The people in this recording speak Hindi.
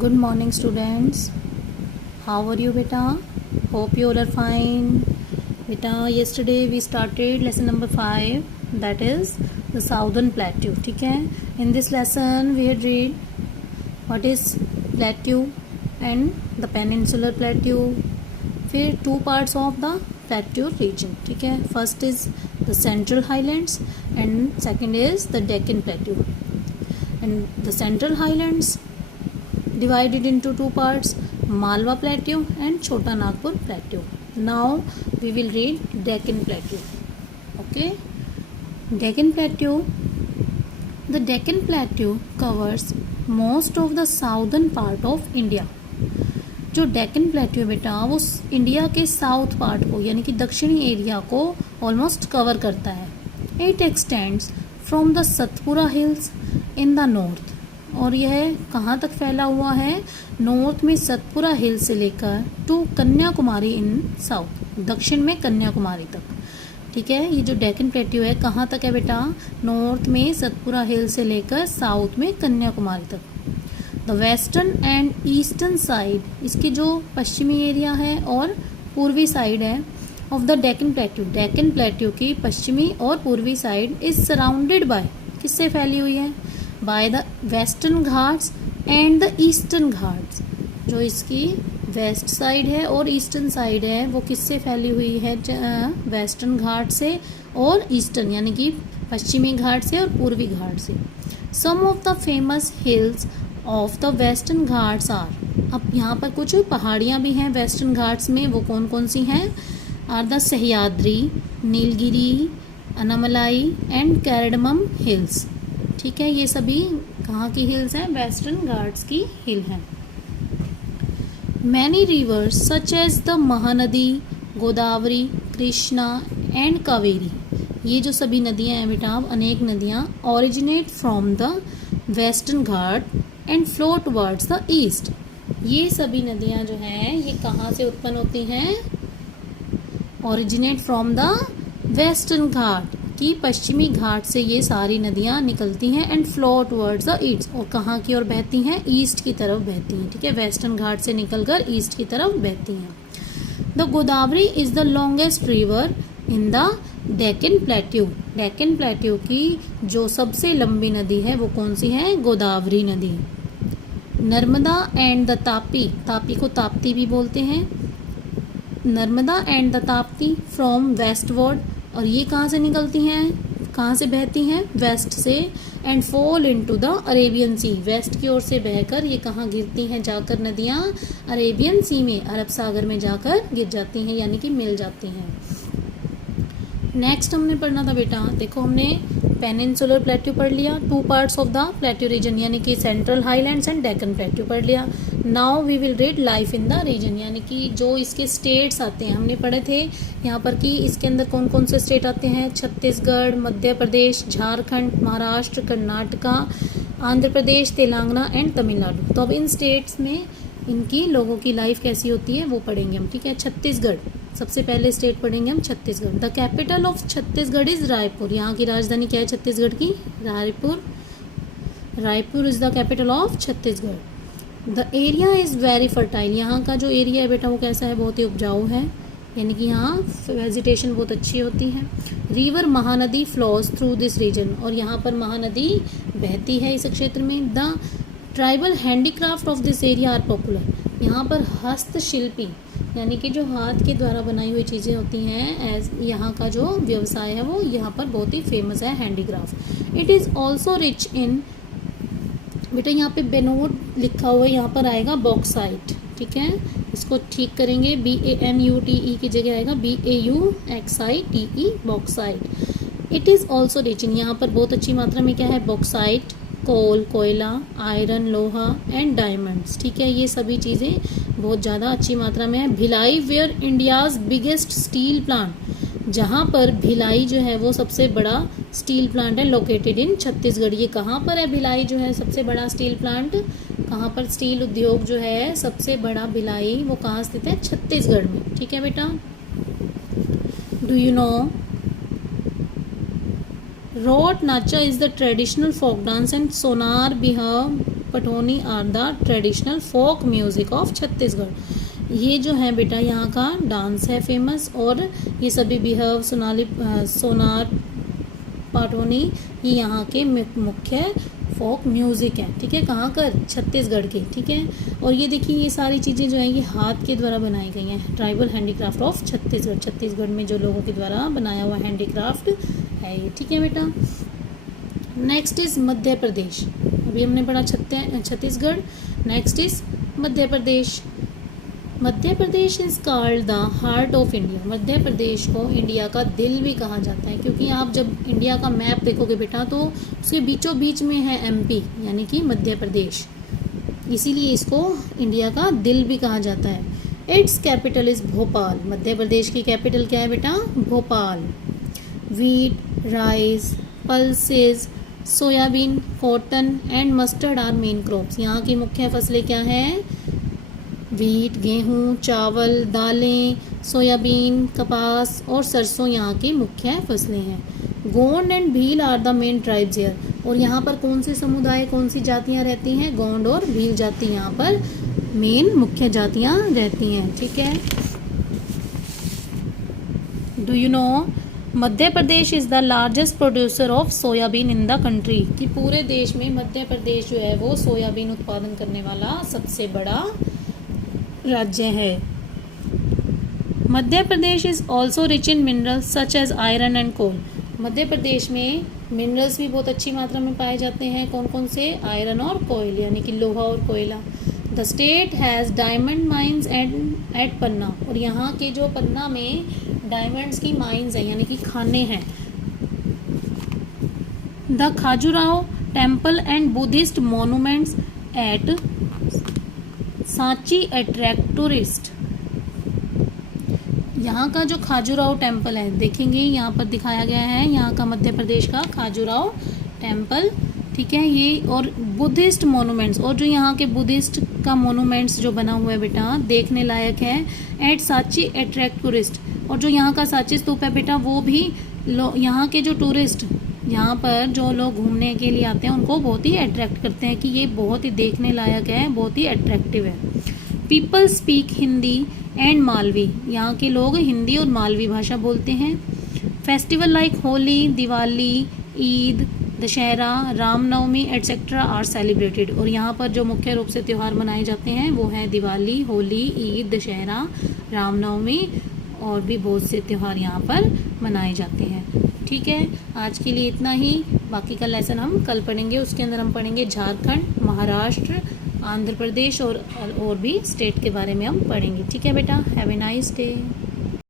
Good morning, students. How are you, beta? Hope you all are fine. Beta, yesterday we started lesson number 5, that is the Southern Plateau. ठीक है? In this lesson, we had read what is plateau and the peninsular plateau. फिर two parts of the plateau region. ठीक है? First is the Central Highlands and second is the Deccan Plateau. And the Central Highlands divided into two parts, Malwa Plateau and Chota Nagpur Plateau. Now we will read Deccan Plateau. Okay, Deccan Plateau. The Deccan Plateau covers most of the southern part of India. जो डेक्कन प्लेट्यू बेटा वो इंडिया के साउथ पार्ट को यानी कि दक्षिणी एरिया को ऑलमोस्ट कवर करता है. It extends from the Satpura hills in the north. और यह कहाँ तक फैला हुआ है? नॉर्थ में सतपुरा हिल से लेकर टू कन्याकुमारी इन साउथ, दक्षिण में कन्याकुमारी तक. ठीक है, ये जो डेक्कन प्लेट्यू है कहाँ तक है बेटा? नॉर्थ में सतपुरा हिल से लेकर साउथ में कन्याकुमारी तक. The western and eastern side, इसकी जो पश्चिमी एरिया है और पूर्वी साइड है of the Deccan plateau, Deccan plateau की पश्चिमी और पूर्वी साइड इज सराउंडेड बाय, किससे फैली हुई है? By the Western Ghats and the eastern Ghats. जो इसकी वेस्ट साइड है और ईस्टर्न साइड है वो किससे फैली हुई है? वेस्टर्न घाट से और ईस्टर्न यानी कि पश्चिमी घाट से और पूर्वी घाट से. Some of the famous hills of the Western Ghats are, अब यहाँ पर कुछ पहाड़ियाँ भी हैं वेस्टर्न घाट्स में, वो कौन कौन सी हैं? Are the Sahyadri, Nilgiri, Anamalai and cardamom hills. ठीक है, ये सभी कहाँ की हिल्स हैं? वेस्टर्न घाट्स की हिल हैं. Many rivers such as the Mahanadi, Godavari, Krishna and Kaveri, ये जो सभी नदियाँ हैं बेटा, अनेक नदियाँ originate from the Western Ghat and flow towards the east. ये सभी नदियाँ जो हैं ये कहाँ से उत्पन्न होती हैं? ओरिजिनेट फ्रॉम द वेस्टर्न घाट की पश्चिमी घाट से ये सारी नदियाँ निकलती हैं and flow towards the east, और कहाँ की ओर बहती हैं? ईस्ट की तरफ बहती हैं. ठीक है, वेस्टर्न घाट से निकलकर ईस्ट की तरफ बहती हैं. The Godavari is the longest river in the Deccan plateau. Deccan plateau की जो सबसे लंबी नदी है वो कौन सी है? गोदावरी नदी. नर्मदा एंड द तापी, तापी को ताप्ती भी बोलते हैं. Narmada and the Tapti from westward, और ये कहाँ से निकलती हैं? कहाँ से बहती हैं? वेस्ट से. And fall into the Arabian sea, west की ओर से बहकर ये कहाँ गिरती हैं जाकर नदियाँ? अरेबियन सी में, अरब सागर में जाकर गिर जाती हैं यानी कि मिल जाती हैं. नेक्स्ट हमने पढ़ना था बेटा, देखो हमने पेनिनसुलर प्लेट्यू पढ़ लिया, two parts of the plateau region यानी कि central highlands and Deccan plateau पढ़ लिया. Now we will read life in the region, यानी कि जो इसके स्टेट्स आते हैं हमने पढ़े थे यहाँ पर कि इसके अंदर कौन कौन से स्टेट आते हैं? छत्तीसगढ़, मध्य प्रदेश, झारखंड, महाराष्ट्र, कर्नाटका, आंध्र प्रदेश, तेलंगाना एंड तमिलनाडु. तो अब इन स्टेट्स में इनकी लोगों की लाइफ कैसी होती है वो पढ़ेंगे हम. ठीक है, छत्तीसगढ़ सबसे पहले स्टेट पढ़ेंगे हम, Chhattisgarh. The capital of Chhattisgarh is Raipur. यहाँ की राजधानी क्या है छत्तीसगढ़ की? Raipur. Raipur is the capital of Chhattisgarh. The area is very fertile. यहाँ का जो एरिया है बेटा वो कैसा है? बहुत ही उपजाऊ है, यानी कि यहाँ वेजिटेशन बहुत अच्छी होती है. River Mahanadi flows through this region, और यहाँ पर महानदी बहती है इस क्षेत्र में. The tribal handicraft of this area are popular. यहाँ पर हस्तशिल्पी यानी कि जो हाथ के द्वारा बनाई हुई चीज़ें होती हैं, एज यहाँ का जो व्यवसाय है वो यहाँ पर बहुत ही फेमस है, handicraft. It is also rich इन, बेटा यहाँ पे बेनोट लिखा हुआ है, यहाँ पर आएगा बॉक्साइट. ठीक है, इसको ठीक करेंगे, BANUTE की जगह आएगा BAUXITE, bauxite. It is also rich इन, यहाँ पर बहुत अच्छी मात्रा में क्या है? बॉक्साइट, कोल, कोयला, आयरन, लोहा एंड डायमंड्स. ठीक है, ये सभी चीज़ें बहुत ज़्यादा अच्छी मात्रा में है. Bhilai where India's biggest steel plant, जहाँ पर भिलाई जो है वो सबसे बड़ा स्टील प्लांट है, लोकेटेड इन छत्तीसगढ़. ये कहाँ पर है भिलाई जो है सबसे बड़ा स्टील प्लांट? कहाँ पर स्टील उद्योग जो है सबसे बड़ा भिलाई वो कहाँ स्थित है? छत्तीसगढ़ में. ठीक है बेटा. Do you know Rote Nacha is the traditional folk dance and Sonar Bihar पटोनी are the traditional folk music of Chhattisgarh. ये जो है बेटा यहाँ का डांस है फेमस, और ये सभी बिहव, सोनार, पाटोनी, ये यहाँ के मुख्य फोक म्यूज़िक है। ठीक है, कहाँ कर, छत्तीसगढ़ के। ठीक है, और ये देखिए ये सारी चीज़ें जो हैं ये हाथ के द्वारा बनाई गई हैं। Tribal handicraft of Chhattisgarh, Chhattisgarh में जो लोगों के द्वारा बनाया हुआ हैंडीक्राफ्ट है ये। ठीक है बेटा, नेक्स्ट इज़ मध्य प्रदेश। अभी हमने पढ़ा Chhattisgarh, next is Madhya Pradesh. Madhya Pradesh is called the heart of India. Madhya Pradesh को इंडिया का दिल भी कहा जाता है, क्योंकि आप जब इंडिया का मैप देखोगे बेटा तो उसके बीचों बीच में है एमपी, यानी कि मध्य प्रदेश, इसीलिए इसको इंडिया का दिल भी कहा जाता है। Its capital is Bhopal. Madhya Pradesh की कैपिटल क्या है बेटा, Bhopal. Wheat, rice, pulses, soybean, cotton and mustard are main crops. यहाँ की मुख्य फसलें क्या हैं, वीट, गेहूँ, चावल, दालें, सोयाबीन, कपास और सरसों यहाँ की मुख्य फसलें हैं। Gond and Bhil are the main tribes here. और यहाँ पर कौन से समुदाय, कौन सी जातियाँ रहती हैं, गोंड और भील जाति यहाँ पर मेन मुख्य जातियाँ रहती हैं। ठीक है, do you know Madhya Pradesh is the largest producer of soybean in the country. कि पूरे देश में मध्य प्रदेश जो है वो सोयाबीन उत्पादन करने वाला सबसे बड़ा राज्य है। Madhya Pradesh is also rich in minerals such as iron and coal. Madhya Pradesh में मिनरल्स भी बहुत अच्छी मात्रा में पाए जाते हैं। कौन कौन से, आयरन और कोयल, यानी कि लोहा और कोयला। The state has diamond mines at Panna. और यहाँ के जो पन्ना में डायमंड्स की माइंस हैं, यानी कि खाने हैं। The Khajuraho temple and Buddhist monuments at Sanchi attract tourist. यहाँ का जो खाजुराहो टेम्पल है, देखेंगे यहाँ पर दिखाया गया है यहाँ का मध्य प्रदेश का खाजुराहो टेम्पल। ठीक है, ये और बुद्धिस्ट मोनूमेंट्स, और जो यहाँ के बुद्धिस्ट का मोनूमेंट्स जो बना हुआ है बेटा देखने लायक है। At Sanchi attract tourist. और जो यहाँ का सांची स्तूप है बेटा वो भी यहाँ के जो टूरिस्ट, यहाँ पर जो लोग घूमने के लिए आते हैं उनको बहुत ही अट्रैक्ट करते हैं कि ये बहुत ही देखने लायक है, बहुत ही अट्रैक्टिव है। People speak Hindi and Malwi. यहाँ के लोग हिंदी और मालवी भाषा बोलते हैं। Festival like Holi, Diwali, Eid, Dussehra, Ramnavami etcetera are celebrated. और यहाँ पर जो मुख्य रूप से त्यौहार मनाए जाते हैं वो हैं दिवाली, होली, ईद, दशहरा, रामनवमी, और भी बहुत से त्यौहार यहाँ पर मनाए जाते हैं। ठीक है, आज के लिए इतना ही। बाकी का लेसन हम कल पढ़ेंगे। उसके अंदर हम पढ़ेंगे झारखंड, महाराष्ट्र, आंध्र प्रदेश और भी स्टेट के बारे में हम पढ़ेंगे। ठीक है बेटा, हैव ए नाइस डे।